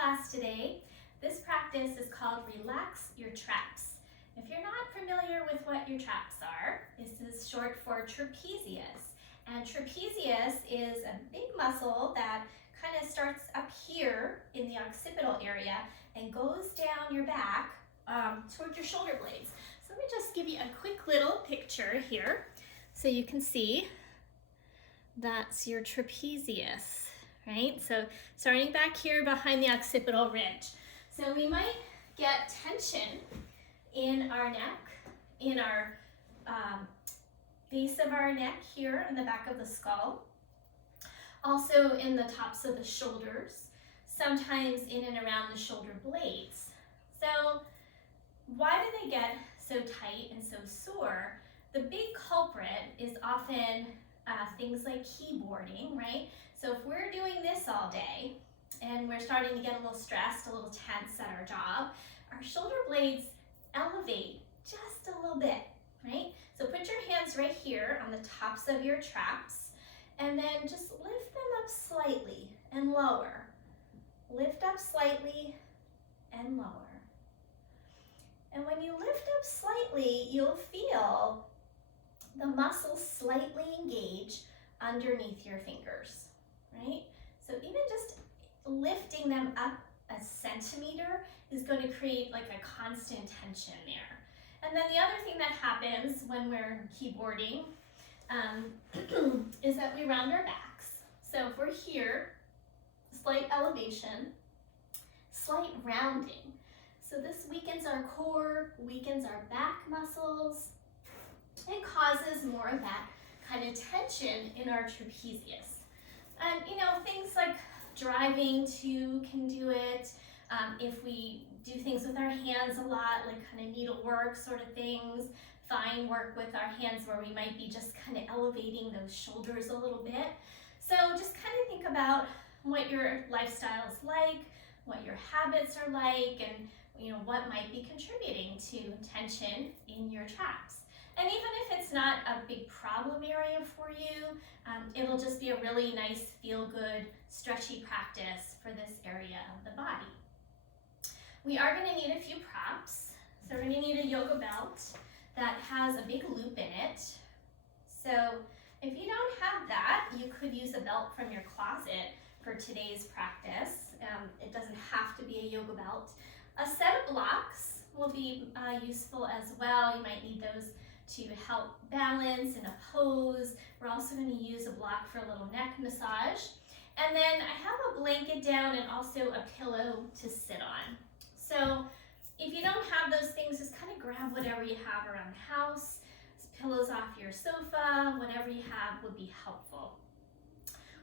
class today. This practice is called Relax Your Traps. If you're not familiar with what your traps are, this is short for trapezius. And trapezius is a big muscle that kind of starts up here in the occipital area and goes down your back toward your shoulder blades. So let me just give you a quick little picture here so you can see that's your trapezius, right? So starting back here behind the occipital ridge. So we might get tension in our neck, in our base of our neck here in the back of the skull, also in the tops of the shoulders, sometimes in and around the shoulder blades. So why do they get so tight and so sore? The big culprit is often things like keyboarding, right? So if we're doing this all day and we're starting to get a little stressed, a little tense at our job, our shoulder blades elevate just a little bit, right? So put your hands right here on the tops of your traps and then just lift them up slightly and lower. Lift up slightly and lower. And when you lift up slightly, you'll feel the muscles slightly engage underneath your fingers, right? So even just lifting them up a centimeter is going to create like a constant tension there. And then the other thing that happens when we're keyboarding is that we round our backs. So if we're here, slight elevation, slight rounding. So this weakens our core, weakens our back muscles, and causes more of that kind of tension in our trapezius. And things like driving too can do it. If we do things with our hands a lot, like kind of needlework sort of things, fine work with our hands where we might be just kind of elevating those shoulders a little bit. So just kind of think about what your lifestyle is like, what your habits are like, and what might be contributing to tension in your traps. And even if it's not a big problem area for you, it'll just be a really nice, feel-good, stretchy practice for this area of the body. We are going to need a few props. So we're going to need a yoga belt that has a big loop in it. So if you don't have that, you could use a belt from your closet for today's practice. It doesn't have to be a yoga belt. A set of blocks will be useful as well. You might need those to help balance in a pose. We're also going to use a block for a little neck massage. And then I have a blanket down and also a pillow to sit on. So if you don't have those things, just kind of grab whatever you have around the house. Pillows off your sofa, whatever you have would be helpful.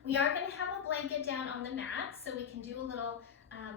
We are going to have a blanket down on the mat so we can do a little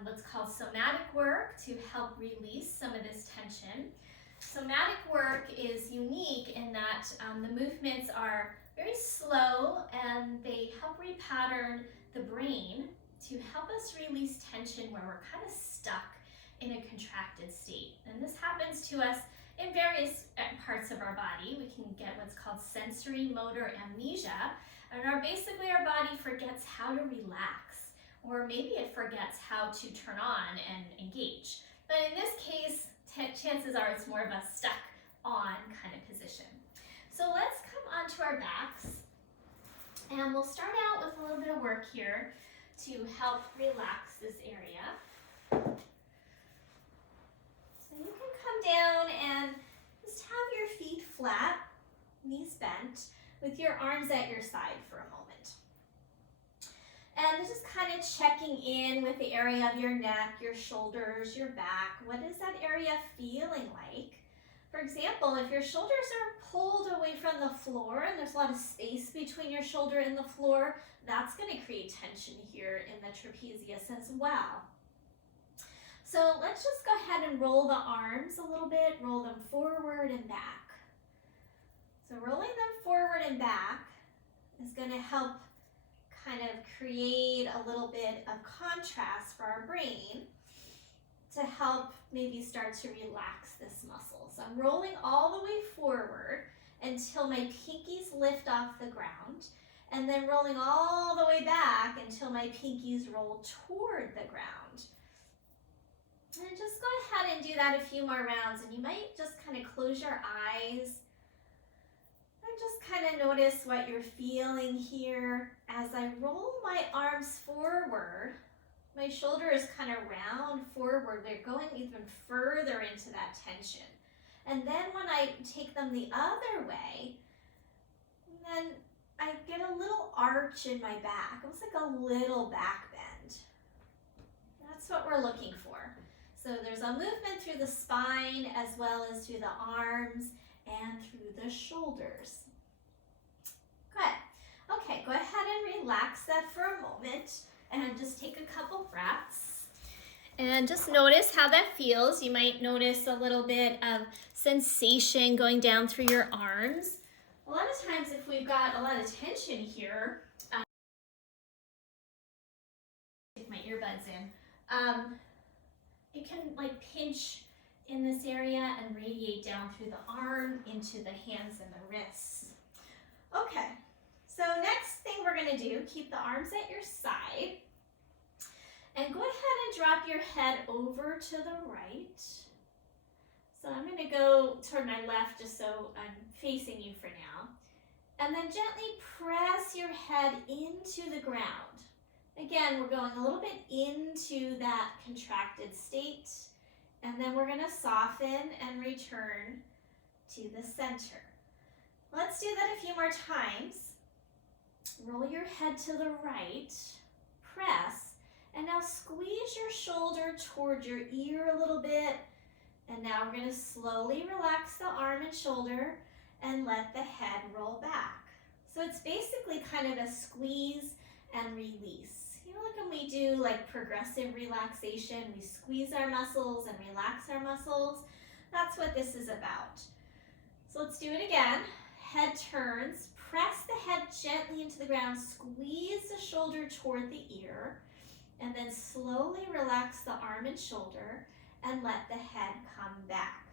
what's called somatic work to help release some of this tension. Somatic work is unique in that the movements are very slow and they help repattern the brain to help us release tension where we're kind of stuck in a contracted state. And this happens to us in various parts of our body. We can get what's called sensory motor amnesia, and basically our body forgets how to relax, or maybe it forgets how to turn on and engage. But in this case, chances are it's more of a stuck on kind of position. So let's come onto our backs, and we'll start out with a little bit of work here to help relax this area. So you can come down and just have your feet flat, knees bent, with your arms at your side for a moment. And just kind of checking in with the area of your neck, your shoulders, your back. What is that area feeling like? For example, if your shoulders are pulled away from the floor and there's a lot of space between your shoulder and the floor, that's going to create tension here in the trapezius as well. So let's just go ahead and roll the arms a little bit, roll them forward and back. So rolling them forward and back is going to help kind of create a little bit of contrast for our brain to help maybe start to relax this muscle. So I'm rolling all the way forward until my pinkies lift off the ground, and then rolling all the way back until my pinkies roll toward the ground. And just go ahead and do that a few more rounds, and you might just kind of close your eyes and just kind of notice what you're feeling here. As I roll my arms forward, my shoulder is kind of round forward. They're going even further into that tension. And then when I take them the other way, then I get a little arch in my back, almost like a little back bend. That's what we're looking for. So there's a movement through the spine as well as through the arms and through the shoulders. Good. Okay, go ahead and relax that for a moment and just take a couple breaths. And just notice how that feels. You might notice a little bit of sensation going down through your arms. A lot of times if we've got a lot of tension here, take my earbuds in, it can like pinch in this area and radiate down through the arm into the hands and the wrists. Okay, so next thing we're gonna do, keep the arms at your side and go ahead and drop your head over to the right. So I'm going to go toward my left just so I'm facing you for now. And then gently press your head into the ground. Again, we're going a little bit into that contracted state. And then we're going to soften and return to the center. Let's do that a few more times. Roll your head to the right, press, and now squeeze your shoulder toward your ear a little bit. And now we're going to slowly relax the arm and shoulder and let the head roll back. So it's basically kind of a squeeze and release. You know, like when we do like progressive relaxation, we squeeze our muscles and relax our muscles. That's what this is about. So let's do it again. Head turns, press the head gently into the ground, squeeze the shoulder toward the ear, and then slowly relax the arm and shoulder and let the head come back.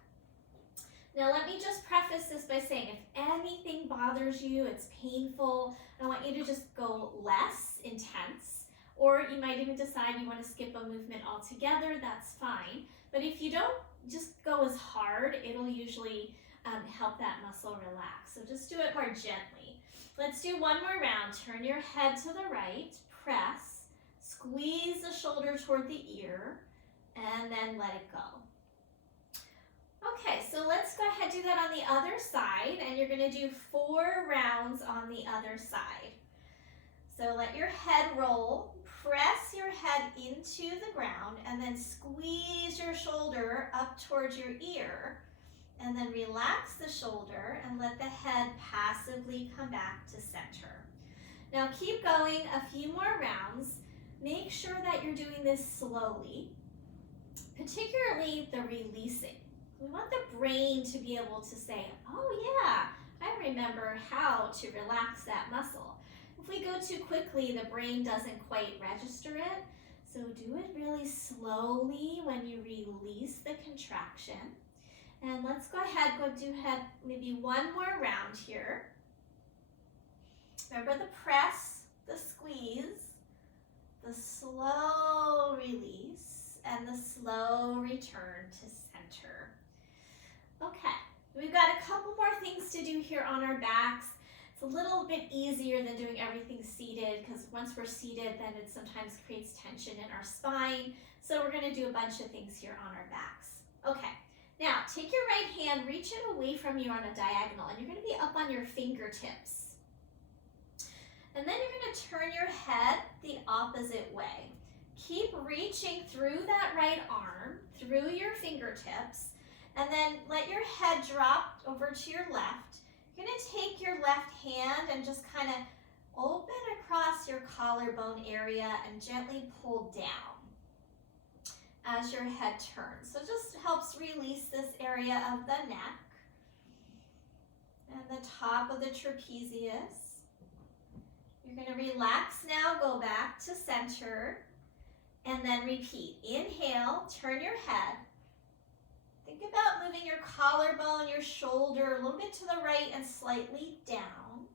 Now let me just preface this by saying if anything bothers you, it's painful, I want you to just go less intense, or you might even decide you want to skip a movement altogether, that's fine. But if you don't just go as hard, it'll usually help that muscle relax. So just do it more gently. Let's do one more round. Turn your head to the right, press, squeeze the shoulder toward the ear, and then let it go. Okay, so let's go ahead and do that on the other side, and you're going to do 4 rounds on the other side. So let your head roll, press your head into the ground, and then squeeze your shoulder up towards your ear, and then relax the shoulder and let the head passively come back to center. Now keep going a few more rounds. Make sure that you're doing this slowly, particularly the releasing. We want the brain to be able to say, oh yeah, I remember how to relax that muscle. If we go too quickly, the brain doesn't quite register it. So do it really slowly when you release the contraction. And let's go ahead, maybe one more round here. Remember the press, the squeeze, the slow release, and the slow return to center. Okay, we've got a couple more things to do here on our backs. It's a little bit easier than doing everything seated because once we're seated, then it sometimes creates tension in our spine. So we're going to do a bunch of things here on our backs. Okay, now take your right hand, reach it away from you on a diagonal, and you're going to be up on your fingertips. And then you're going to turn your head the opposite way. Keep reaching through that right arm, through your fingertips, and then let your head drop over to your left. You're going to take your left hand and just kind of open across your collarbone area and gently pull down as your head turns. So it just helps release this area of the neck and the top of the trapezius. You're going to relax now, go back to center, and then repeat. Inhale, turn your head. Think about moving your collarbone, your shoulder a little bit to the right and slightly down.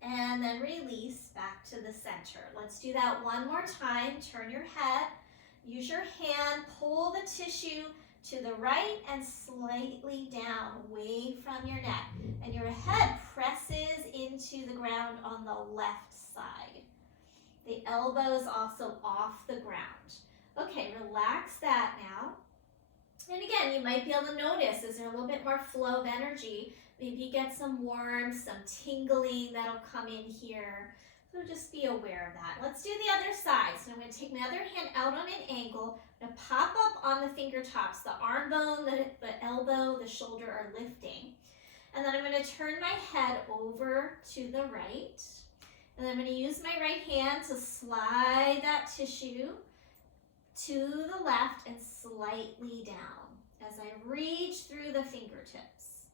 And then release back to the center. Let's do that one more time. Turn your head. use your hand, pull the tissue to the right and slightly down, away from your neck. And your head presses into the ground on the left side. The elbow is also off the ground. Okay, relax that now. And again, you might be able to notice, is there a little bit more flow of energy? Maybe you get some warmth, some tingling that'll come in here. So just be aware of that. Let's do the other side. So I'm going to take my other hand out on an angle. I'm going to pop up on the finger tops. The arm bone, the elbow, the shoulder are lifting. And then I'm going to turn my head over to the right. And I'm going to use my right hand to slide that tissue to the left and slightly down as I reach through the fingertips.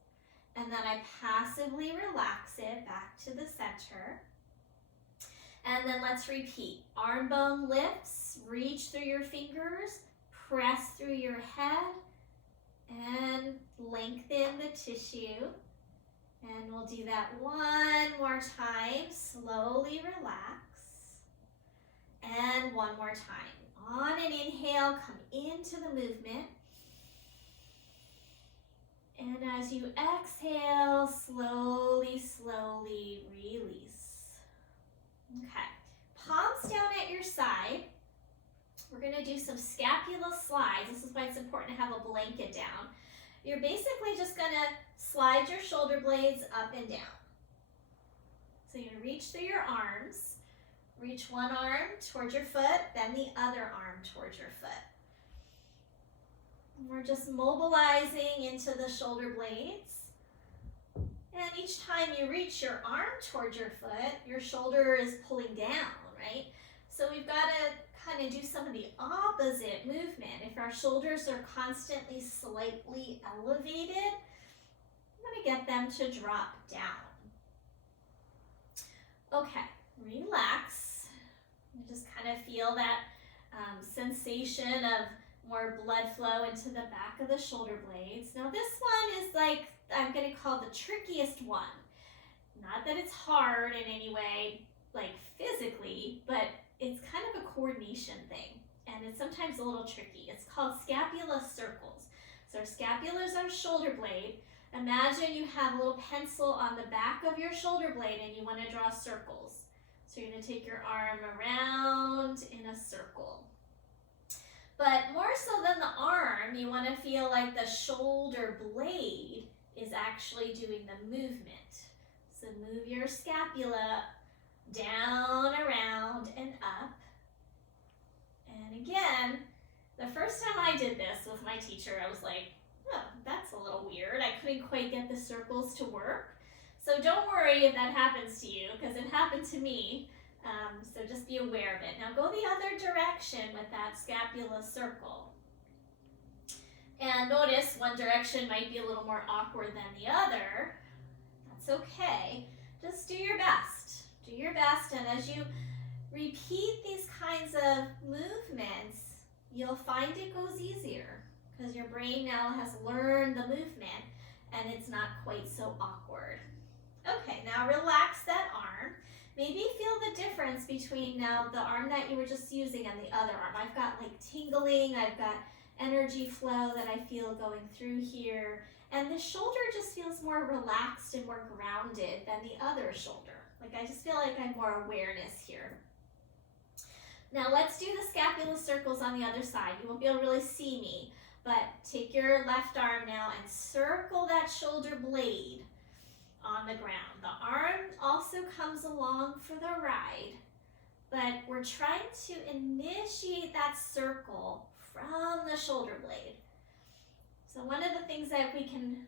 And then I passively relax it back to the center. And then let's repeat. Arm bone lifts, reach through your fingers, press through your head, and lengthen the tissue. And we'll do that one more time. Slowly relax. And one more time. On an inhale, come into the movement. And as you exhale, slowly, slowly release. Okay, palms down at your side. We're going to do some scapula slides. This is why it's important to have a blanket down. You're basically just going to slide your shoulder blades up and down. So you're going to reach through your arms. Reach one arm towards your foot, then the other arm towards your foot. And we're just mobilizing into the shoulder blades. And each time you reach your arm towards your foot, your shoulder is pulling down, right? So we've got to kind of do some of the opposite movement. If our shoulders are constantly slightly elevated, I'm going to get them to drop down. Okay, relax. You just kind of feel that sensation of more blood flow into the back of the shoulder blades. Now this one is like, I'm going to call the trickiest one. Not that it's hard in any way, like physically, but it's kind of a coordination thing. And it's sometimes a little tricky. It's called Scapula Circles. So our scapula is our shoulder blade. Imagine you have a little pencil on the back of your shoulder blade and you want to draw circles. So you're going to take your arm around in a circle. But more so than the arm, you want to feel like the shoulder blade is actually doing the movement. So move your scapula down, around, and up. And again, the first time I did this with my teacher, I was like, oh, that's a little weird. I couldn't quite get the circles to work. So don't worry if that happens to you, because it happened to me. So just be aware of it. Now go the other direction with that scapula circle. And notice one direction might be a little more awkward than the other. That's okay. Just do your best. Do your best, and as you repeat these kinds of movements, you'll find it goes easier because your brain now has learned the movement and it's not quite so awkward. Okay, now relax that arm. Maybe feel the difference between now the arm that you were just using and the other arm. I've got like tingling, I've got energy flow that I feel going through here. And the shoulder just feels more relaxed and more grounded than the other shoulder. Like I just feel like I have more awareness here. Now let's do the scapula circles on the other side. You won't be able to really see me, but take your left arm now and circle that shoulder blade on the ground. The arm also comes along for the ride, but we're trying to initiate that circle from the shoulder blade. So one of the things that we can,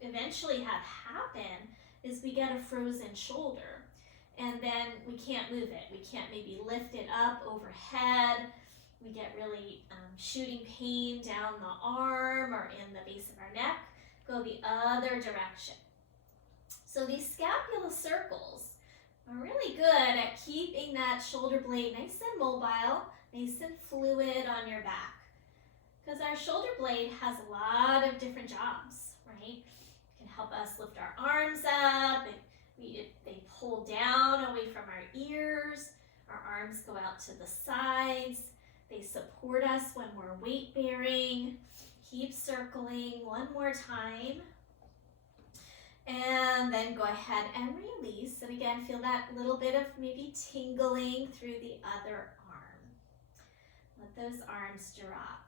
eventually have happen is we get a frozen shoulder and then we can't move it. We can't maybe lift it up overhead. We get really shooting pain down the arm or in the base of our neck. Go the other direction. So these scapula circles are really good at keeping that shoulder blade nice and mobile, nice and fluid on your back. Because our shoulder blade has a lot of different jobs, right? It can help us lift our arms up. They pull down away from our ears. Our arms go out to the sides. They support us when we're weight bearing. Keep circling one more time. And then go ahead and release. And again, feel that little bit of maybe tingling through the other arm. Let those arms drop.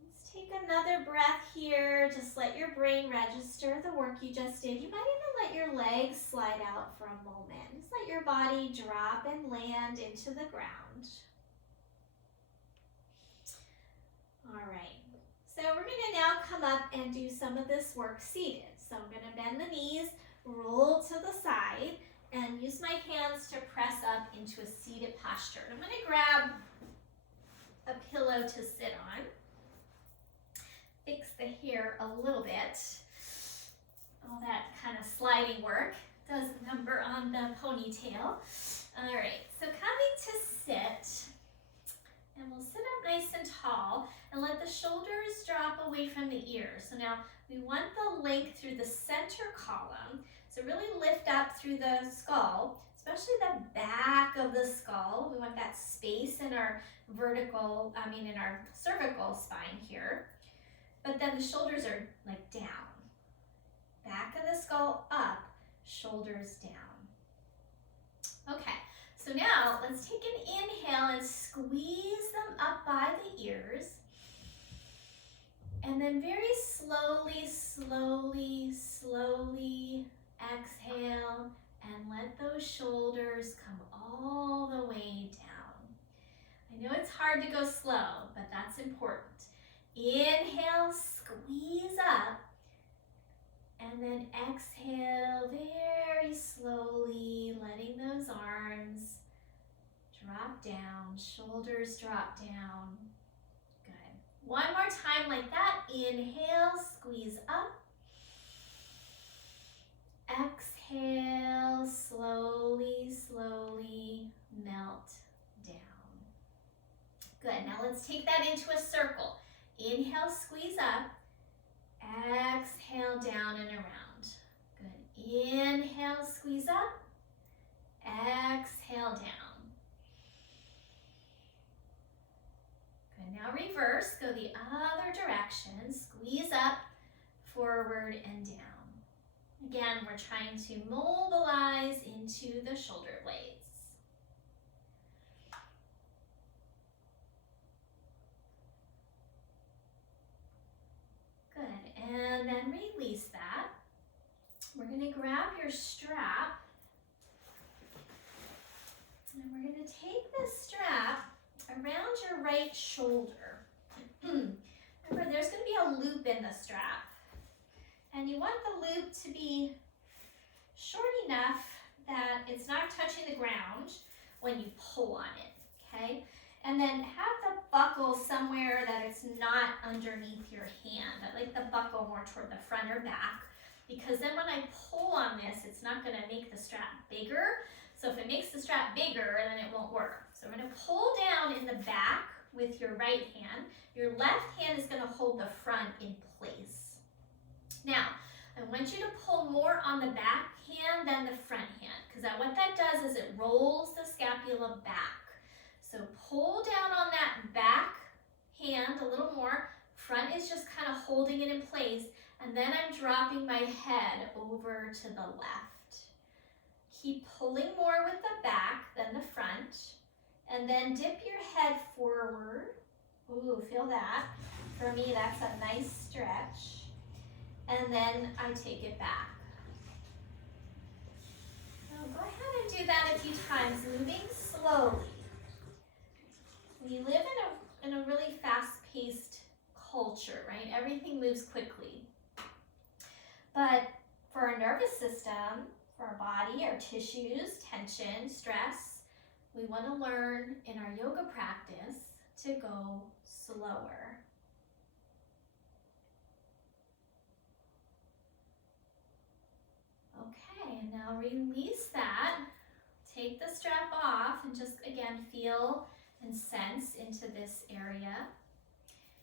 Let's take another breath here. Just let your brain register the work you just did. You might even let your legs slide out for a moment. Just let your body drop and land into the ground. All right. So we're going to now come up and do some of this work seated. So I'm going to bend the knees, roll to the side, and use my hands to press up into a seated posture. I'm going to grab a pillow to sit on. Fix the hair a little bit. All that kind of sliding work does a number on the ponytail. All right, so coming to sit, and we'll sit up nice and tall and let the shoulders drop away from the ears. So now we want the length through the center column. So really lift up through the skull, especially the back of the skull. We want that space in our in our cervical spine here. But then the shoulders are like down. Back of the skull up, shoulders down. Okay. So now let's take an inhale and squeeze them up by the ears. And then very slowly, slowly, slowly exhale and let those shoulders come all the way down. I know it's hard to go slow, but that's important. Inhale, squeeze up. And then exhale very slowly, letting those arms drop down, shoulders drop down. Good. One more time like that. Inhale, squeeze up. Exhale, slowly, slowly melt down. Good. Now let's take that into a circle. Inhale, squeeze up. Exhale, down and around. Good. Inhale, squeeze up. Exhale, down. Good. Now reverse. Go the other direction. Squeeze up, forward, and down. Again, we're trying to mobilize into the shoulder blades. Good, and then release that. We're going to grab your strap, and we're going to take this strap around your right shoulder. Remember, there's going to be a loop in the strap, and you want the loop to be short enough that it's not touching the ground when you pull on it, okay? And then have the buckle somewhere that it's not underneath your hand. I like the buckle more toward the front or back, because then when I pull on this, it's not going to make the strap bigger. So if it makes the strap bigger, then it won't work. So we're going to pull down in the back with your right hand. Your left hand is going to hold the front in place. Now, I want you to pull more on the back hand than the front hand, because what that does is it rolls the scapula back. So pull down on that back hand a little more. Front is just kind of holding it in place. And then I'm dropping my head over to the left. Keep pulling more with the back than the front. And then dip your head forward. Ooh, feel that. For me, that's a nice stretch. And then I take it back. So go ahead and do that a few times, moving slowly. We live in a really fast-paced culture, right? Everything moves quickly. But for our nervous system, for our body, our tissues, tension, stress, we want to learn in our yoga practice to go slower. Okay, and now release that. Take the strap off and just, again, feel and sense into this area.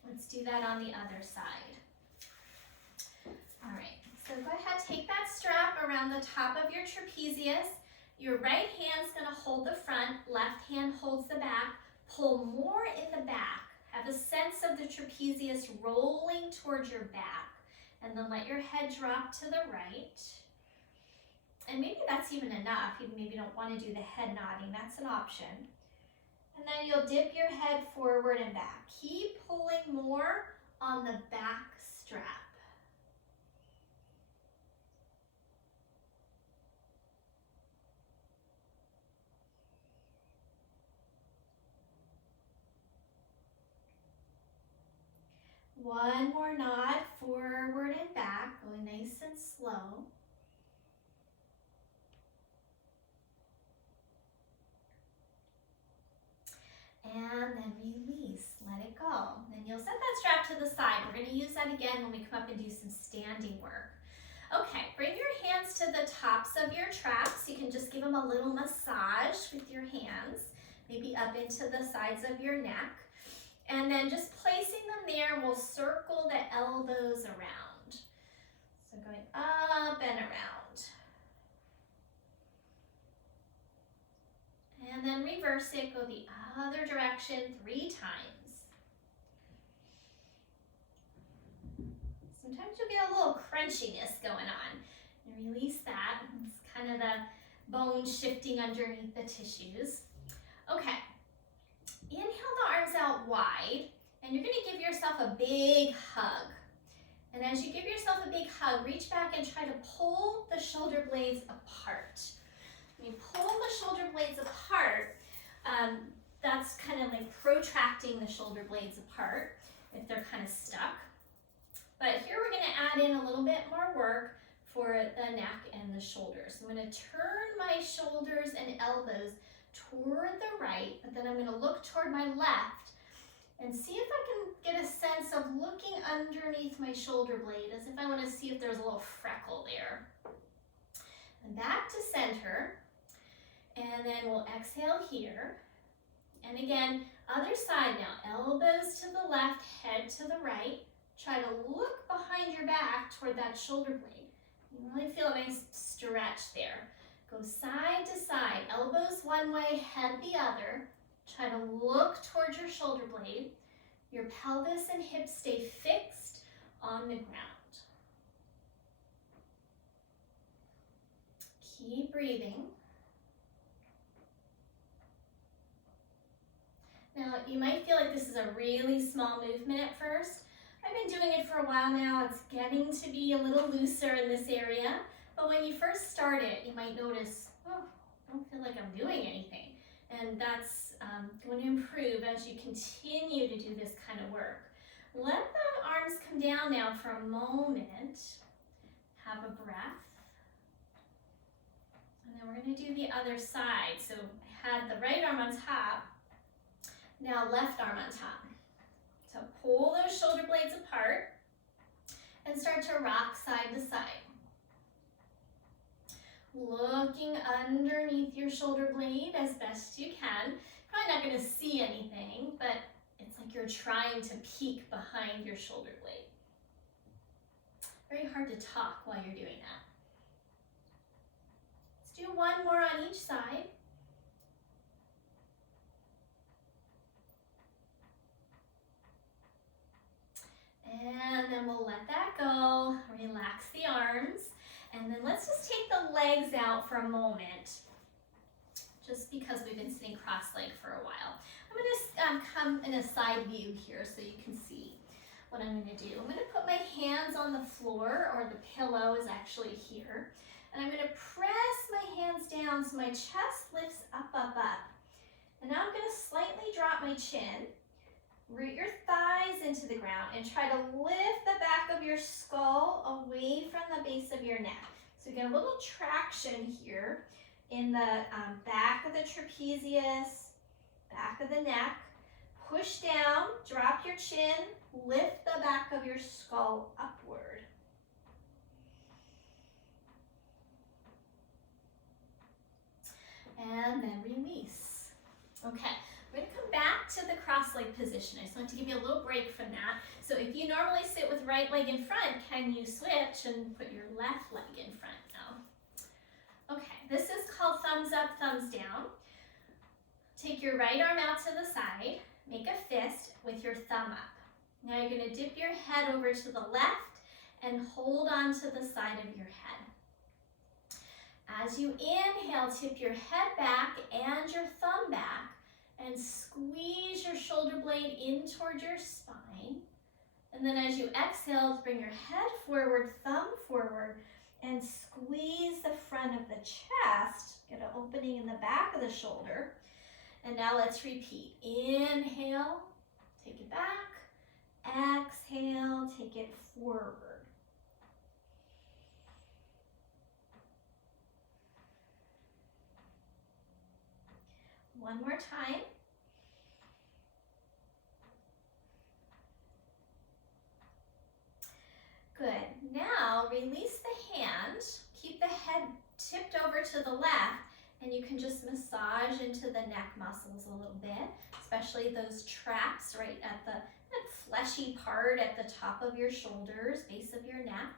Let's do that on the other side. All right, so go ahead, take that strap around the top of your trapezius. Your right hand's gonna hold the front, left hand holds the back. Pull more in the back. Have a sense of the trapezius rolling towards your back. And then let your head drop to the right. And maybe that's even enough. You maybe don't want to do the head nodding. That's an option. And then you'll dip your head forward and back. Keep pulling more on the back strap. One more nod, forward and back, going nice and slow. And then release, let it go. Then you'll set that strap to the side. We're gonna use that again when we come up and do some standing work. Okay, bring your hands to the tops of your traps. You can just give them a little massage with your hands, maybe up into the sides of your neck. And then just placing them there, we'll circle the elbows around. So going up and around. And then reverse it, go the other direction 3 times. Sometimes you'll get a little crunchiness going on. And release that. It's kind of the bone shifting underneath the tissues. Okay. Inhale the arms out wide, and you're going to give yourself a big hug. And as you give yourself a big hug, reach back and try to pull the shoulder blades apart. When you pull the shoulder blades apart, that's kind of like protracting the shoulder blades apart if they're kind of stuck. But here we're going to add in a little bit more work for the neck and the shoulders. I'm going to turn my shoulders and elbows toward the right, but then I'm going to look toward my left and see if I can get a sense of looking underneath my shoulder blade as if I want to see if there's a little freckle there. And back to center, and then we'll exhale here. And again, other side now, elbows to the left, head to the right. Try to look behind your back toward that shoulder blade. You really feel a nice stretch there. Go side to side, elbows one way, head the other. Try to look towards your shoulder blade. Your pelvis and hips stay fixed on the ground. Keep breathing. Now, you might feel like this is a really small movement at first. I've been doing it for a while now. It's getting to be a little looser in this area. But when you first start it, you might notice, oh, I don't feel like I'm doing anything. And that's going to improve as you continue to do this kind of work. Let the arms come down now for a moment. Have a breath. And then we're going to do the other side. So I had the right arm on top. Now left arm on top. So pull those shoulder blades apart and start to rock side to side. Looking underneath your shoulder blade as best you can. Probably not going to see anything, but it's like you're trying to peek behind your shoulder blade. Very hard to talk while you're doing that. Let's do one more on each side. And then we'll let that go. Relax the arms. And then let's just take the legs out for a moment, just because we've been sitting cross-legged for a while. I'm going to come in a side view here so you can see what I'm going to do. I'm going to put my hands on the floor, or the pillow is actually here. And I'm going to press my hands down so my chest lifts up, up, up. And now I'm going to slightly drop my chin, root your thighs into the ground, and try to lift the back of your skull away from the base of your neck. So you get a little traction here in the back of the trapezius, back of the neck. Push down, drop your chin, lift the back of your skull upward. And then release. Okay. We're going to come back to the cross-leg position. I just want to give you a little break from that. So if you normally sit with right leg in front, can you switch and put your left leg in front now? Okay, this is called thumbs up, thumbs down. Take your right arm out to the side, make a fist with your thumb up. Now you're going to dip your head over to the left and hold on to the side of your head. As you inhale, tip your head back and your thumb back and squeeze your shoulder blade in toward your spine. And then as you exhale, bring your head forward, thumb forward, and squeeze the front of the chest. Get an opening in the back of the shoulder. And now let's repeat. Inhale, take it back. Exhale, take it forward. One more time. Good. Now release the hand. Keep the head tipped over to the left, and you can just massage into the neck muscles a little bit, especially those traps right at the fleshy part at the top of your shoulders, base of your neck.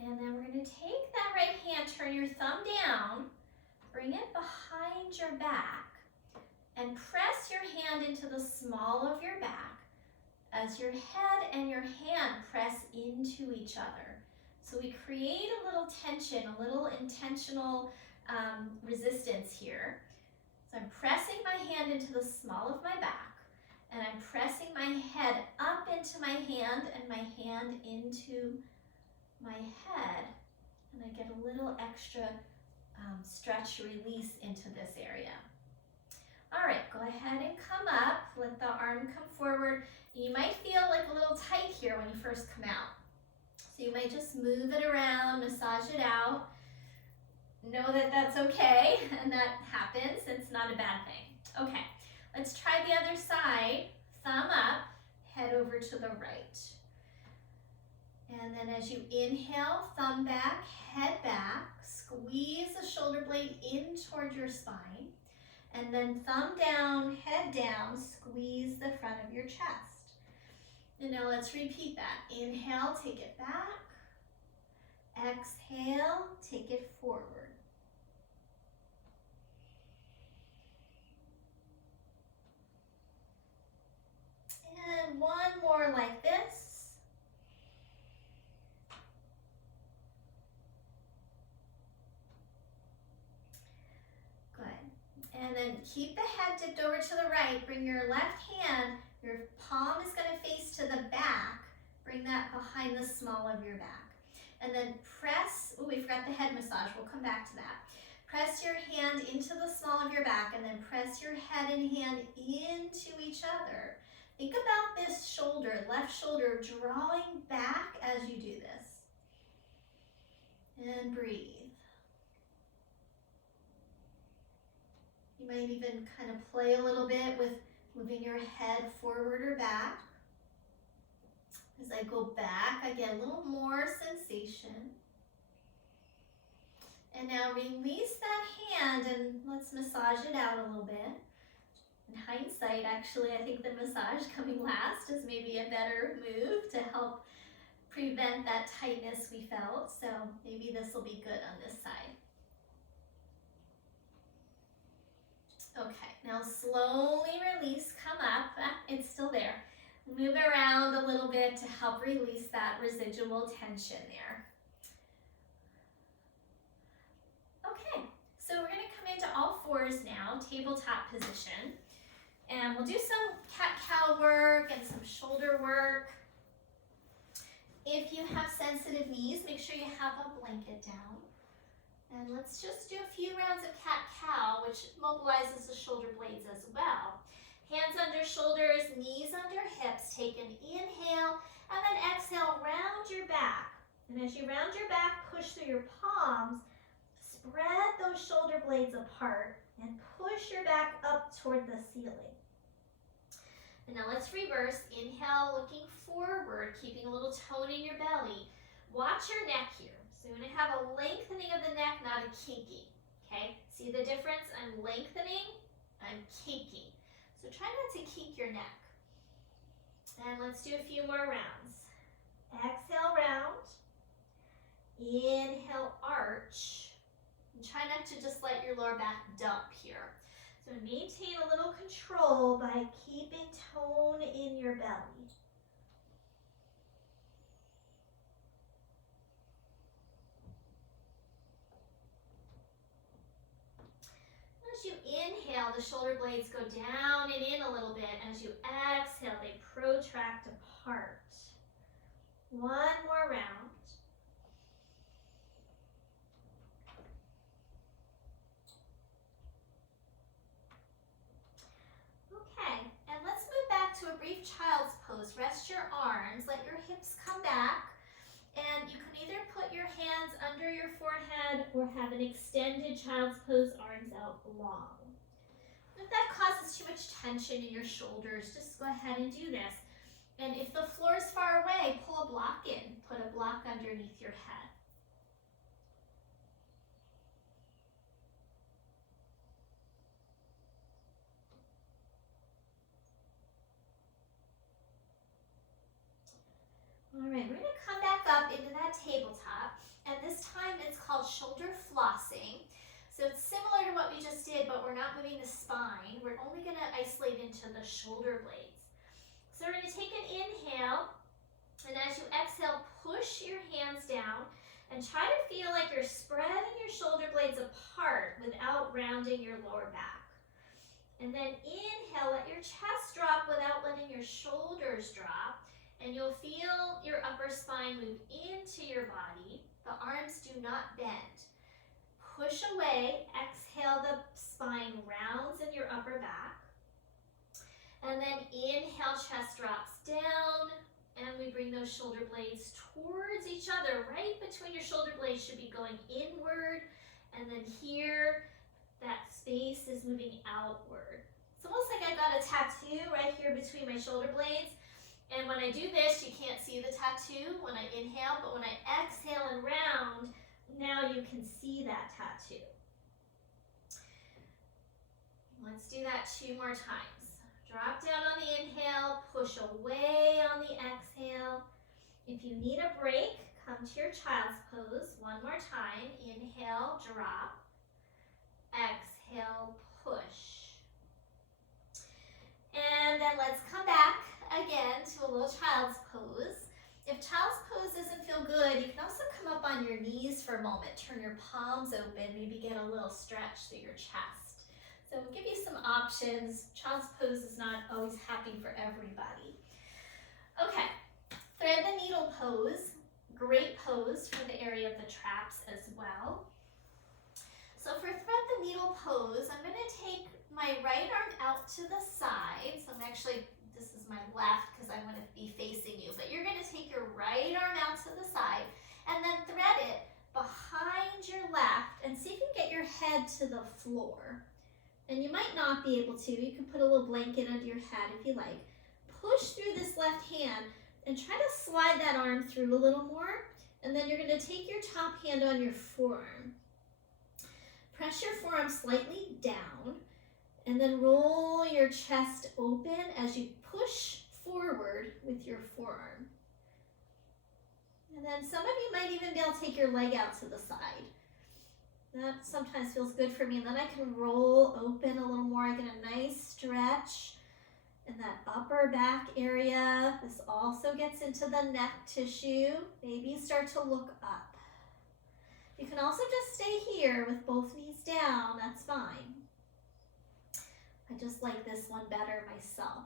And then we're going to take that right hand, turn your thumb down, bring it behind your back, and press your hand into the small of your back as your head and your hand press into each other. So we create a little tension, a little intentional resistance here. So I'm pressing my hand into the small of my back, and I'm pressing my head up into my hand and my hand into my head, and I get a little extra stretch, release into this area. All right, go ahead and come up, let the arm come forward. You might feel like a little tight here when you first come out. So you might just move it around, massage it out. Know that that's okay, and that happens. It's not a bad thing. Okay, let's try the other side. Thumb up, head over to the right. And then as you inhale, thumb back, head back, squeeze the shoulder blade in toward your spine. And then thumb down, head down, squeeze the front of your chest. And now let's repeat that. Inhale, take it back. Exhale, take it forward. And one more like this. Good. And then keep the head dipped over to the right. Bring your left hand, your palm is going to face to the back. Bring that behind the small of your back. And then press, oh, we forgot the head massage. We'll come back to that. Press your hand into the small of your back, and then press your head and hand into each other. Think about this shoulder, left shoulder, drawing back as you do this. And breathe. You might even kind of play a little bit with moving your head forward or back. As I go back, I get a little more sensation. And now release that hand and let's massage it out a little bit. In hindsight, actually, I think the massage coming last is maybe a better move to help prevent that tightness we felt. So maybe this will be good on this side. Okay, now slowly release, come up. It's still there. Move around a little bit to help release that residual tension there. Okay, so we're going to come into all fours now, tabletop position. And we'll do some cat-cow work and some shoulder work. If you have sensitive knees, make sure you have a blanket down. And let's just do a few rounds of cat-cow, which mobilizes the shoulder blades as well. Hands under shoulders, knees under hips. Take an inhale, and then exhale, round your back. And as you round your back, push through your palms, spread those shoulder blades apart, and push your back up toward the ceiling. And now let's reverse. Inhale, looking forward, keeping a little tone in your belly. Watch your neck here. So you're going to have a lengthening of the neck, not a kinking. Okay? See the difference? I'm lengthening, I'm kinking. So try not to kink your neck. And let's do a few more rounds. Exhale, round. Inhale, arch. And try not to just let your lower back dump here. So maintain a little control by keeping tone in your belly. As you inhale, the shoulder blades go down and in a little bit. As you exhale, they protract apart. One more round. Okay, and let's move back to a brief child's pose. Rest your arms, let your hips come back, and you can either put your hands under your forehead or have an extended child's pose, arms out long. If that causes too much tension in your shoulders, just go ahead and do this. And if the floor is far away, pull a block in. Put a block underneath your head. All right, we're going to come back up into that tabletop, and this time it's called shoulder flossing. So it's similar to what we just did, but we're not moving the spine. We're only going to isolate into the shoulder blades. So we're going to take an inhale, and as you exhale, push your hands down and try to feel like you're spreading your shoulder blades apart without rounding your lower back. And then inhale, let your chest drop without letting your shoulders drop. And you'll feel your upper spine move into your body. The arms do not bend. Push away, exhale, the spine rounds in your upper back. And then inhale, chest drops down. And we bring those shoulder blades towards each other. Right between your shoulder blades should be going inward. And then here, that space is moving outward. It's almost like I got a tattoo right here between my shoulder blades. And when I do this, you can't see the tattoo when I inhale, but when I exhale and round, now you can see that tattoo. Let's do that 2 more times. Drop down on the inhale, push away on the exhale. If you need a break, come to your child's pose. 1 more time. Inhale, drop. Exhale, push. And then let's come back again to a little child's pose. If child's pose doesn't feel good, you can also come up on your knees for a moment. Turn your palms open, maybe get a little stretch through your chest. So we'll give you some options. Child's pose is not always happy for everybody. Okay, thread the needle pose. Great pose for the area of the traps as well. So for thread the needle pose, I'm going to take my right arm out to the side. So I'm actually, this is my left because I want to be facing you, but you're going to take your right arm out to the side and then thread it behind your left and see if you can get your head to the floor. And you might not be able to. You can put a little blanket under your head if you like. Push through this left hand and try to slide that arm through a little more. And then you're going to take your top hand on your forearm. Press your forearm slightly down and then roll your chest open as you push forward with your forearm. And then some of you might even be able to take your leg out to the side. That sometimes feels good for me. And then I can roll open a little more. I get a nice stretch in that upper back area. This also gets into the neck tissue. Maybe start to look up. You can also just stay here with both knees down. That's fine. I just like this one better myself.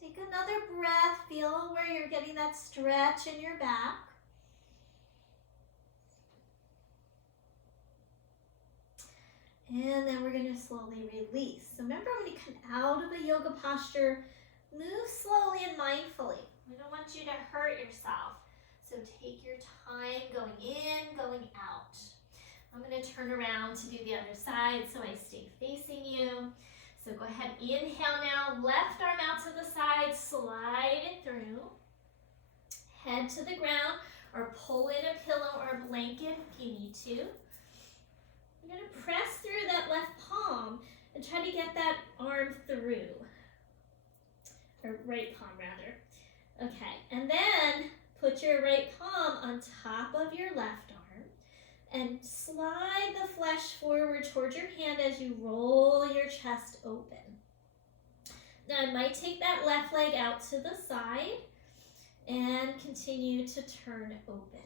Take another breath. Feel where you're getting that stretch in your back. And then we're going to slowly release. So remember, when you come out of a yoga posture, move slowly and mindfully. We don't want you to hurt yourself. So take your time going in, going out. I'm going to turn around to do the other side so I stay facing you. So go ahead, inhale now. Left arm out to the side, slide it through. Head to the ground or pull in a pillow or a blanket if you need to. You're going to press through that left palm and try to get that arm through, or right palm rather. Okay, and then put your right palm on top of your left arm and slide the flesh forward towards your hand as you roll your chest open. Now I might take that left leg out to the side and continue to turn open.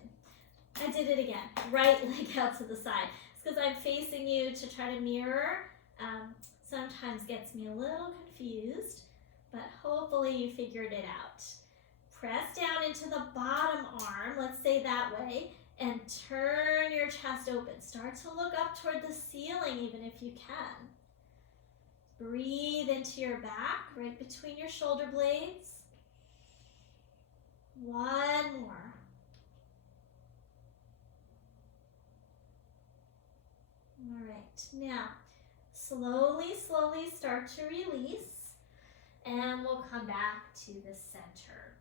I did it again, right leg out to the side. It's because I'm facing you to try to mirror. Sometimes gets me a little confused, but hopefully you figured it out. Press down into the bottom arm, let's say that way, and turn your chest open. Start to look up toward the ceiling even if you can. Breathe into your back, right between your shoulder blades. One more. All right, now slowly start to release, and we'll come back to the center.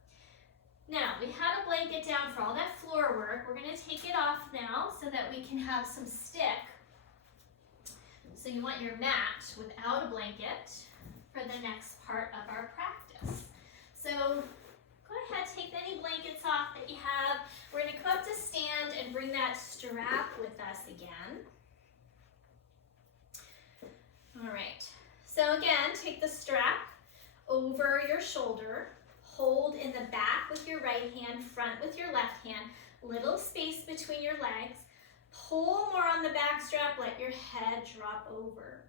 Now, we had a blanket down for all that floor work. We're going to take it off now so that we can have some stick. So you want your mat without a blanket for the next part of our practice. So go ahead, take any blankets off that you have. We're going to come up to stand and bring that strap with us again. All right, so again, take the strap over your shoulder. Hold in the back with your right hand, front with your left hand, little space between your legs. Pull more on the back strap, let your head drop over.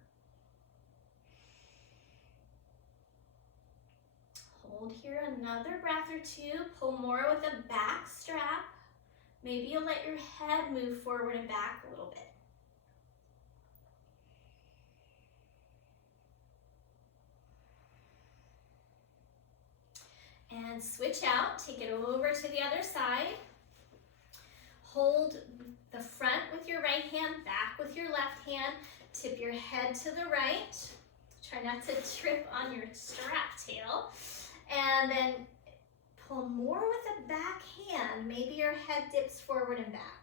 Hold here another breath or two. Pull more with the back strap. Maybe you'll let your head move forward and back a little bit. And switch out, take it over to the other side. Hold the front with your right hand, back with your left hand. Tip your head to the right. Try not to trip on your strap tail. And then pull more with the back hand. Maybe your head dips forward and back.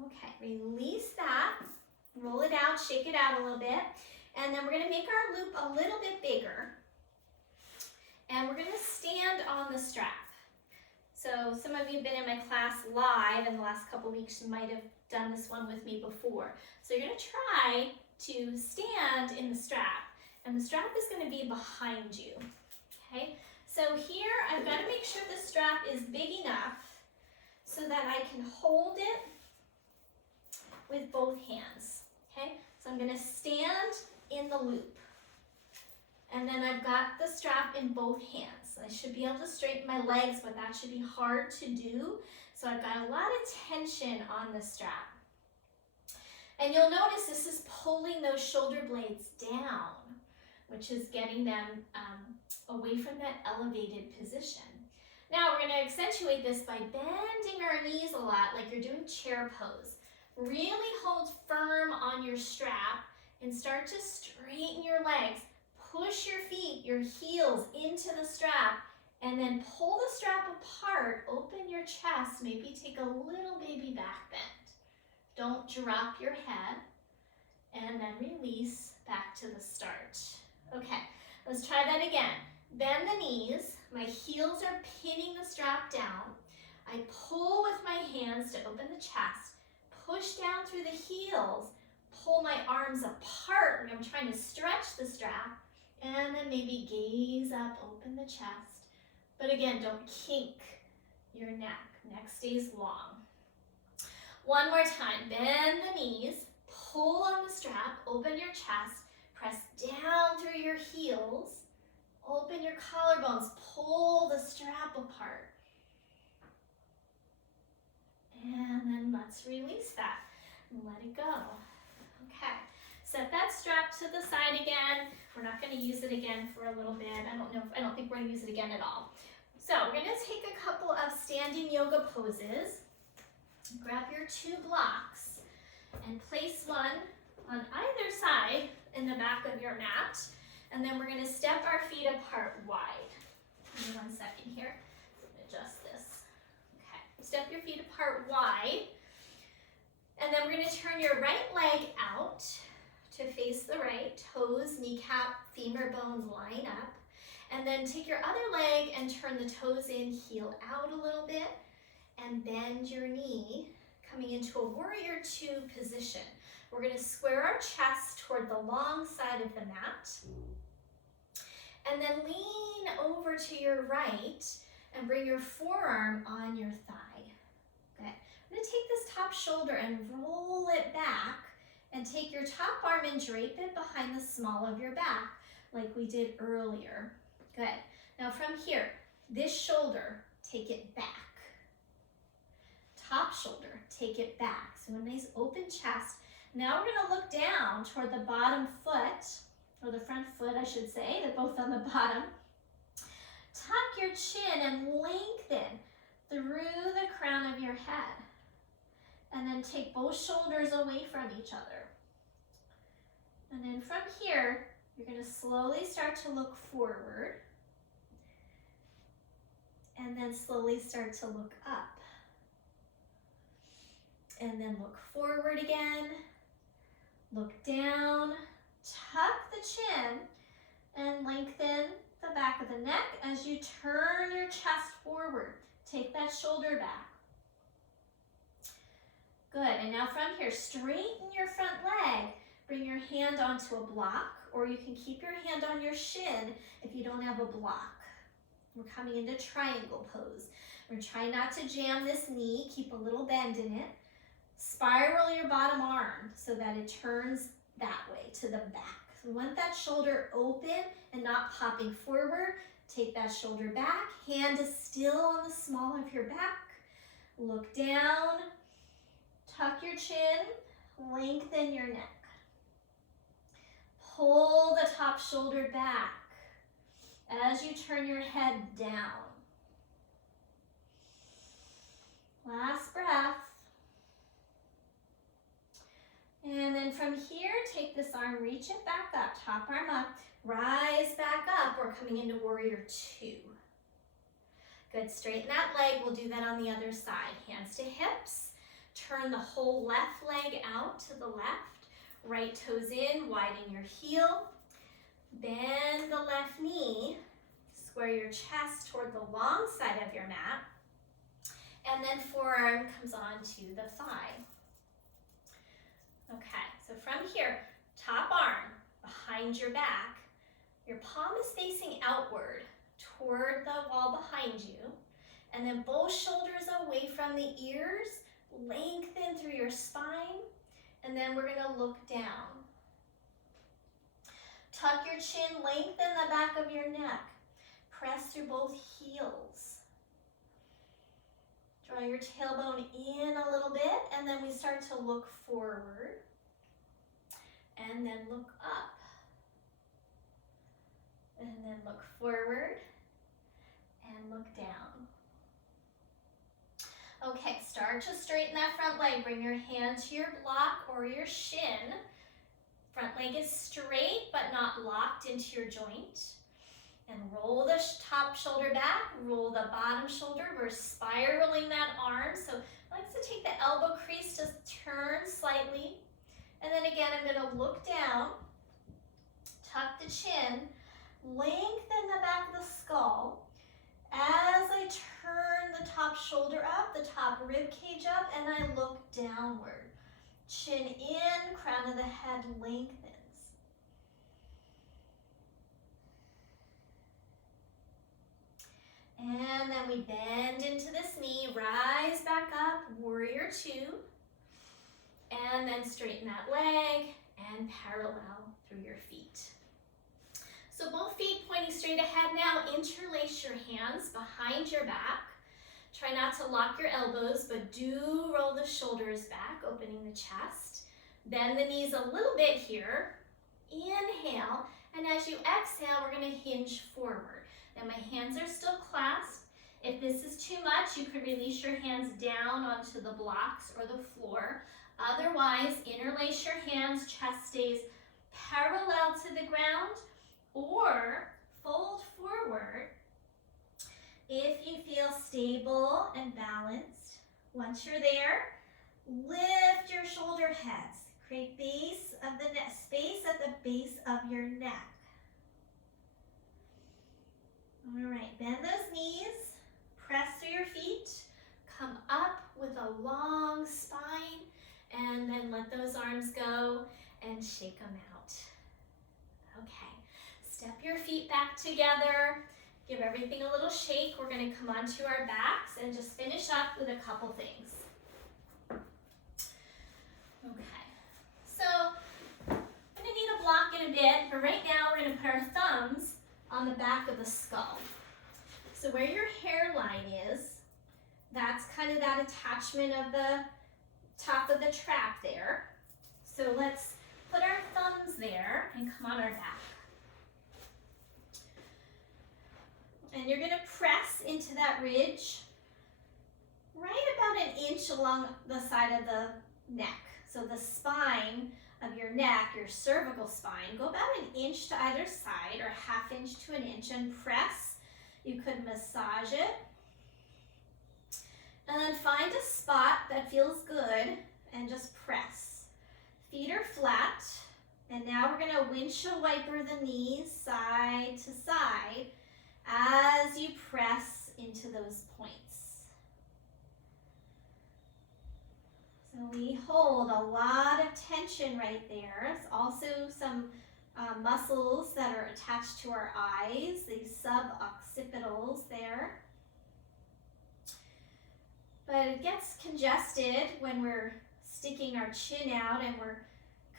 Okay, release that, roll it out, shake it out a little bit, and then we're going to make our loop a little bit bigger, and we're going to stand on the strap. So some of you have been in my class live in the last couple weeks. You might have done this one with me before. So you're going to try to stand in the strap, and the strap is going to be behind you. Okay, so here I've got to make sure the strap is big enough so that I can hold it with both hands. Okay, so I'm going to stand in the loop, and then I've got the strap in both hands. I should be able to straighten my legs, but that should be hard to do. So I've got a lot of tension on the strap. And you'll notice this is pulling those shoulder blades down, which is getting them away from that elevated position. Now we're going to accentuate this by bending our knees a lot, like you're doing chair pose. Really hold firm on your strap and start to straighten your legs. Push your feet, your heels into the strap, and then pull the strap apart. Open your chest, maybe take a little baby back bend. Don't drop your head, and then release back to the start. Okay, let's try that again. Bend the knees, my heels are pinning the strap down. I pull with my hands to open the chest, push down through the heels, pull my arms apart, like I'm trying to stretch the strap, and then maybe gaze up, open the chest. But again, don't kink your neck. Neck stays long. One more time, bend the knees, pull on the strap, open your chest, press down through your heels, open your collarbones, pull the strap apart. And then let's release that and let it go. Okay, set that strap to the side again. We're not going to use it again for a little bit. I don't think we're going to use it again at all. So we're going to take a couple of standing yoga poses. Grab your 2 blocks and place one on either side in the back of your mat. And then we're going to step our feet apart wide. Give me 1 second here. Adjust this. Okay, step your feet apart going to turn your right leg out to face the right. Toes, kneecap, femur bone line up. And then take your other leg and turn the toes in, heel out a little bit, and bend your knee, coming into a warrior two position. We're going to square our chest toward the long side of the mat. And then lean over to your right and bring your forearm on your thigh. Good. I'm going to take this top shoulder and roll it back, and take your top arm and drape it behind the small of your back like we did earlier. Good. Now from here, this shoulder, take it back. Top shoulder, take it back. So a nice open chest. Now we're going to look down toward the bottom foot, or the front foot I should say, they're both on the bottom. Tuck your chin and lengthen through the crown of your head. And then take both shoulders away from each other. And then from here, you're going to slowly start to look forward. And then slowly start to look up. And then look forward again. Look down. Tuck the chin and lengthen the back of the neck as you turn your chest forward. Take that shoulder back. Good, and now from here, straighten your front leg. Bring your hand onto a block, or you can keep your hand on your shin if you don't have a block. We're coming into triangle pose. We're trying not to jam this knee, keep a little bend in it. Spiral your bottom arm so that it turns that way to the back. So we want that shoulder open and not popping forward. Take that shoulder back. Hand is still on the small of your back. Look down. Tuck your chin. Lengthen your neck. Pull the top shoulder back as you turn your head down. Last breath. And then from here, take this arm, reach it back up, top arm up, rise back up. We're coming into warrior two. Good, straighten that leg. We'll do that on the other side. Hands to hips. Turn the whole left leg out to the left. Right toes in, widen your heel. Bend the left knee. Square your chest toward the long side of your mat. And then forearm comes onto the thigh. Okay, so from here, top arm behind your back. Your palm is facing outward toward the wall behind you. And then both shoulders away from the ears. Lengthen through your spine. And then we're going to look down. Tuck your chin, lengthen the back of your neck. Press through both heels. Draw your tailbone in a little bit, and then we start to look forward. And then look up. And then look forward. And look down. Okay, start to straighten that front leg. Bring your hand to your block or your shin. Front leg is straight but not locked into your joint. And roll the top shoulder back, roll the bottom shoulder. We're spiraling that arm. So I like to take the elbow crease, just turn slightly. And then again, I'm going to look down, tuck the chin, lengthen the back of the skull. As I turn the top shoulder up, the top rib cage up, and I look downward. Chin in, crown of the head lengthens. And then we bend into this knee, rise back up, warrior two. And then straighten that leg and parallel through your feet. So both feet pointing straight ahead now. Interlace your hands behind your back. Try not to lock your elbows, but do roll the shoulders back, opening the chest. Bend the knees a little bit here. Inhale, and as you exhale, we're going to hinge forward. Now my hands are still clasped. If this is too much, you could release your hands down onto the blocks or the floor. Otherwise, interlace your hands, chest stays parallel to the ground, or fold forward if you feel stable and balanced. Once you're there, Lift your shoulder heads. Create base of the neck, space at the base of your neck. All right, bend those knees, press through your feet, come up with a long spine, and then let those arms go and shake them out. Okay, step your feet back together, give everything a little shake. We're gonna come onto our backs and just finish up with a couple things. Okay, so I'm gonna need a block in a bit, but right now we're gonna put our thumbs on the back of the skull. So where your hairline is, that's kind of that attachment of the top of the trap there. So let's put our thumbs there and come on our back. And you're gonna press into that ridge right about an inch along the side of the neck. So the spine of your neck, your cervical spine, go about an inch to either side or a half inch to an inch and press. You could massage it. And then find a spot that feels good and just press. Feet are flat. And now we're gonna windshield wiper the knees side to side as you press into those points. So we hold a lot of tension right there. There's also some muscles that are attached to our eyes, these suboccipitals there. But it gets congested when we're sticking our chin out and we're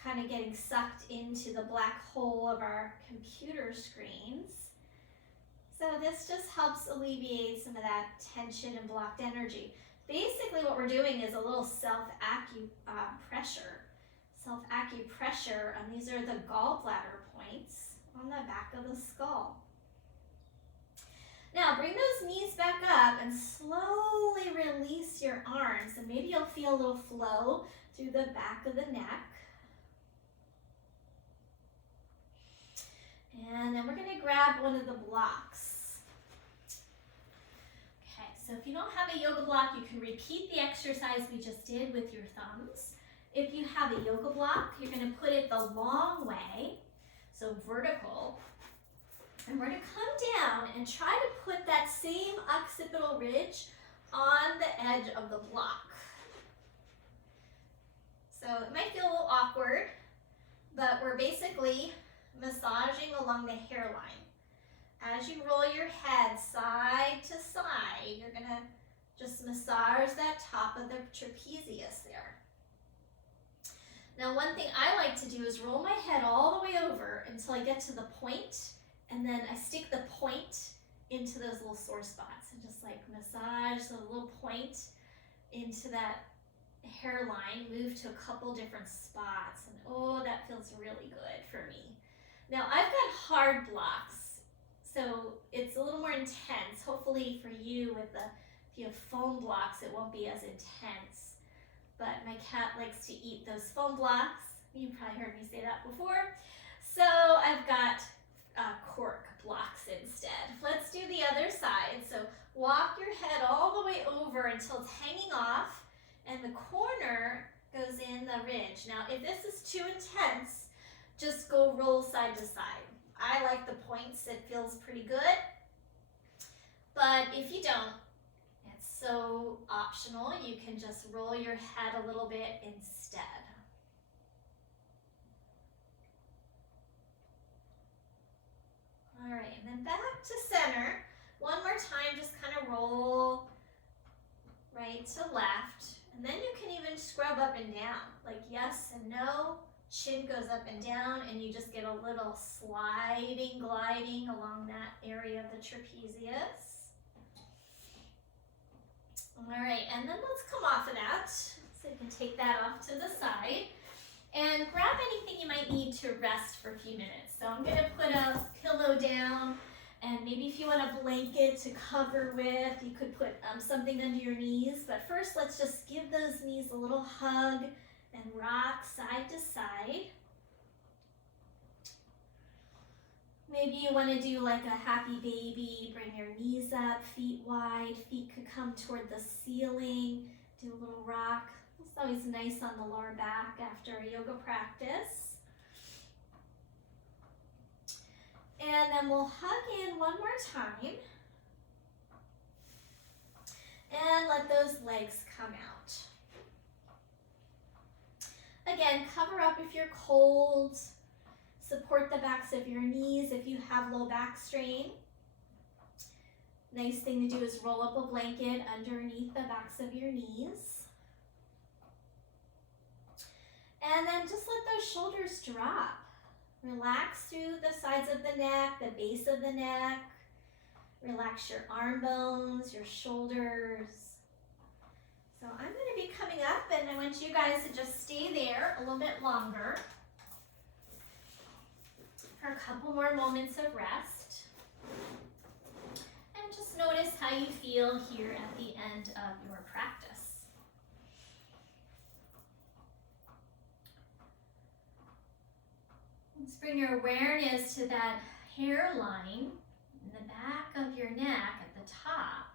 kind of getting sucked into the black hole of our computer screens. So this just helps alleviate some of that tension and blocked energy. Basically what we're doing is a little self-acupressure. And these are the gallbladder points on the back of the skull. Now bring those knees back up and slowly release your arms. And maybe you'll feel a little flow through the back of the neck. And then we're going to grab one of the blocks. Okay, so if you don't have a yoga block, you can repeat the exercise we just did with your thumbs. If you have a yoga block, you're going to put it the long way, so vertical. And we're going to come down and try to put that same occipital ridge on the edge of the block. So it might feel a little awkward, but we're basically massaging along the hairline. As you roll your head side to side, you're going to just massage that top of the trapezius there. Now one thing I like to do is roll my head all the way over until I get to the point, and then I stick the point into those little sore spots and just like massage the little point into that hairline, move to a couple different spots, and oh, that feels really good for me. Now I've got hard blocks, so it's a little more intense. Hopefully for you, if you have foam blocks, it won't be as intense. But my cat likes to eat those foam blocks. You probably heard me say that before. So I've got cork blocks instead. Let's do the other side. So walk your head all the way over until it's hanging off and the corner goes in the ridge. Now if this is too intense, just go roll side to side. I like the points, it feels pretty good. But if you don't, it's so optional. You can just roll your head a little bit instead. All right, and then back to center. One more time, just kind of roll right to left. And then you can even scrub up and down, like yes and no. Chin goes up and down, and you just get a little sliding, gliding along that area of the trapezius. All right, and then let's come off of that. So you can take that off to the side and grab anything you might need to rest for a few minutes. So I'm gonna put a pillow down, and maybe if you want a blanket to cover with, you could put something under your knees. But first, let's just give those knees a little hug and rock side to side. Maybe you want to do like a happy baby, bring your knees up, feet wide, feet could come toward the ceiling, do a little rock It's always nice on the lower back after a yoga practice. And then we'll hug in one more time. And let those legs come out. Again, cover up if you're cold. Support the backs of your knees if you have low back strain. Nice thing to do is roll up a blanket underneath the backs of your knees. And then just let those shoulders drop. Relax through the sides of the neck, the base of the neck. Relax your arm bones, your shoulders. So I'm going to be coming up, and I want you guys to just stay there a little bit longer for a couple more moments of rest. And just notice how you feel here at the end of your practice. Let's bring your awareness to that hairline in the back of your neck at the top.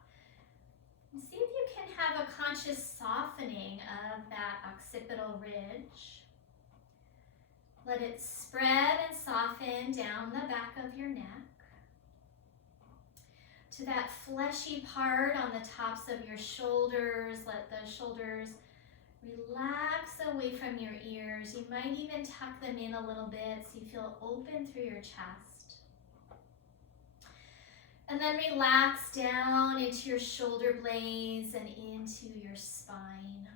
And see if you can have a conscious softening of that occipital ridge. Let it spread and soften down the back of your neck to that fleshy part on the tops of your shoulders. Let the shoulders relax away from your ears. You might even tuck them in a little bit so you feel open through your chest. And then relax down into your shoulder blades and into your spine.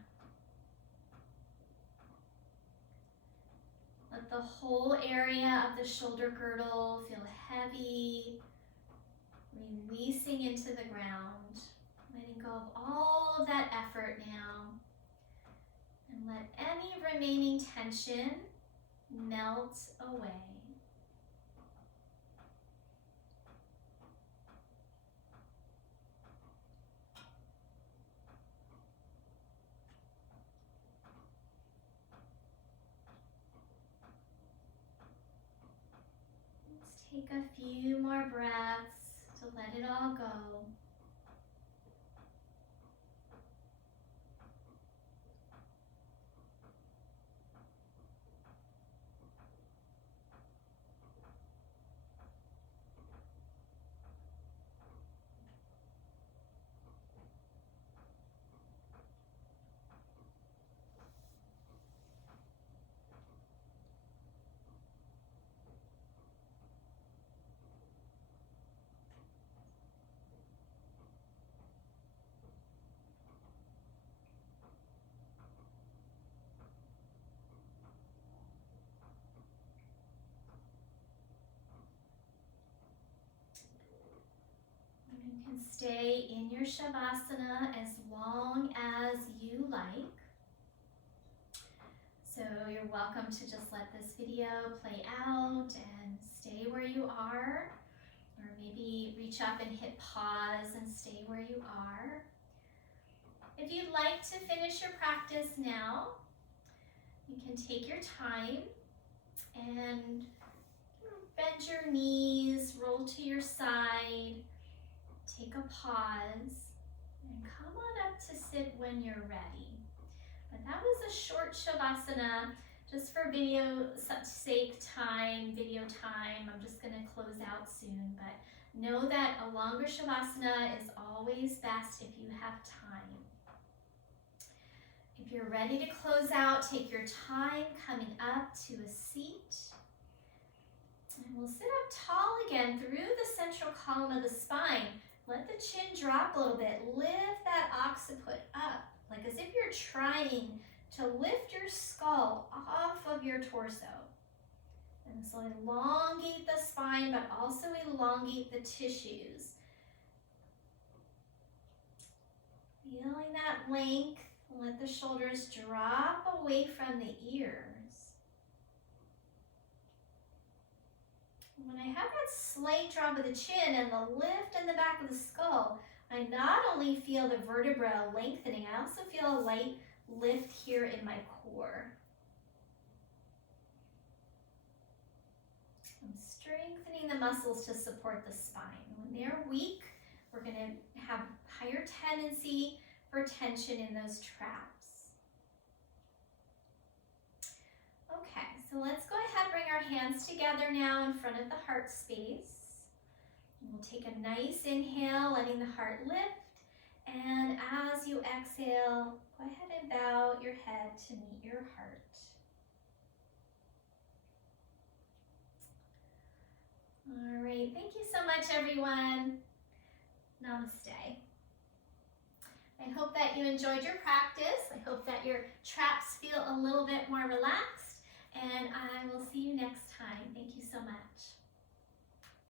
Let the whole area of the shoulder girdle feel heavy, releasing into the ground, letting go of all of that effort now. And let any remaining tension melt away. Let's take a few more breaths to let it all go. You can stay in your Shavasana as long as you like. So you're welcome to just let this video play out and stay where you are, or maybe reach up and hit pause and stay where you are. If you'd like to finish your practice now, you can take your time and bend your knees, roll to your side, take a pause, and come on up to sit when you're ready. But that was a short Shavasana, just for video time. I'm just gonna close out soon, but know that a longer Shavasana is always best if you have time. If you're ready to close out, take your time coming up to a seat. And we'll sit up tall again through the central column of the spine. Let the chin drop a little bit. Lift that occiput up, like as if you're trying to lift your skull off of your torso. And so elongate the spine, but also elongate the tissues. Feeling that length, let the shoulders drop away from the ears. When I have that slight drop of the chin and the lift in the back of the skull, I not only feel the vertebra lengthening, I also feel a light lift here in my core. I'm strengthening the muscles to support the spine. When they're weak, we're going to have higher tendency for tension in those traps. So let's go ahead and bring our hands together now in front of the heart space. We'll take a nice inhale, letting the heart lift. And as you exhale, go ahead and bow your head to meet your heart. All right, thank you so much, everyone. Namaste. I hope that you enjoyed your practice. I hope that your traps feel a little bit more relaxed, and I will see you next time. Thank you so much.